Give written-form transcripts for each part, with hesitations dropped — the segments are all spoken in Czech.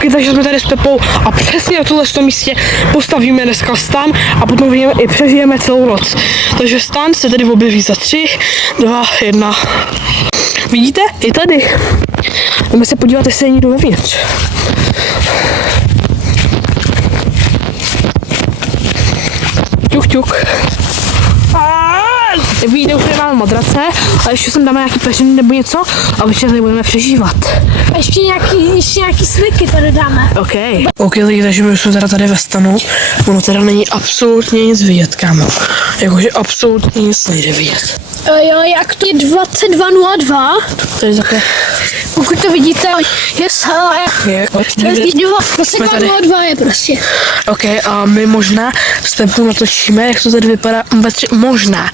Ok, takže jsme tady s Pepou a přesně na tohle místě postavíme dneska stan a potom i přežijeme celou noc. Takže stan se tady objeví za 3, 2, 1. Vidíte? I tady. Jdeme se podívat, jestli je někdo vevnitř. Ťuk, ťuk. Vyjde, už máme madrace a ještě sem dáme nějaký peřiny nebo něco a večer tady budeme přežívat. A ještě nějaký sliky tady dáme. OK, lidi, takže my jsme teda tady ve stanu. Ono teda není absolutně nic vidět, kámo. Jakože absolutně nic nejde vidět. Jo, jak to je 22:02. Tady také. Pokud to vidíte, je sála, Jsme tady. 22:02 je prostě. OK, a my možná s Pepou natočíme, jak to tady vypadá ve 3, možná.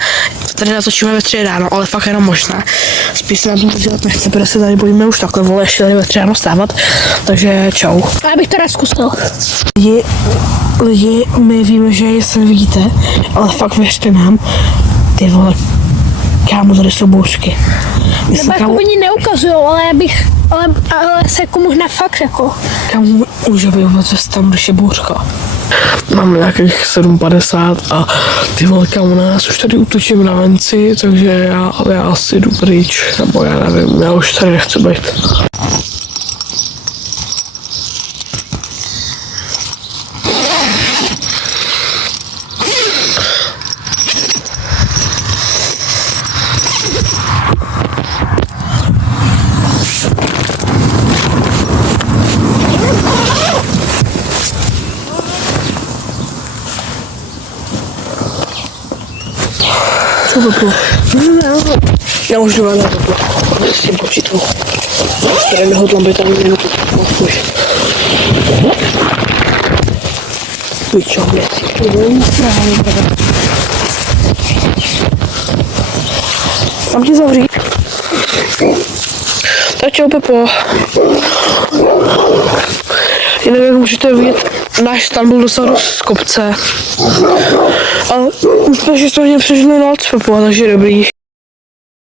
Tady natočíme ve 3 ráno, ale fakt jenom možná. Spíš se nám to dělat nechce, protože se tady bojíme už takhle, vole, ještě tady ve 3 ráno stávat. Takže čau. A já bych to rád zkusil. Lidi, my víme, že se vidíte, ale fakt věřte nám, ty vole, kámo, tady jsou bouřky. Nebo jako oni neukazujou, ale ale se jako možná fakt jako. Kámo, může být vůbec tam, když je bouřka. Máme nějakých 7:50 a ty vole, kámo, na nás už tady útočím na venci, takže já asi jdu pryč, nebo já nevím, já už tady nechci být. Já už jdu na to, s tím počítou. Tady nehodlám být ani minutu. Pičo, věci. Mám tě zavřít. Tak čau, Pepo. Jinak jak můžete vidět, náš stan byl docela dost z kopce. Ale už jsme přežili noc, Pepo, takže dobrý.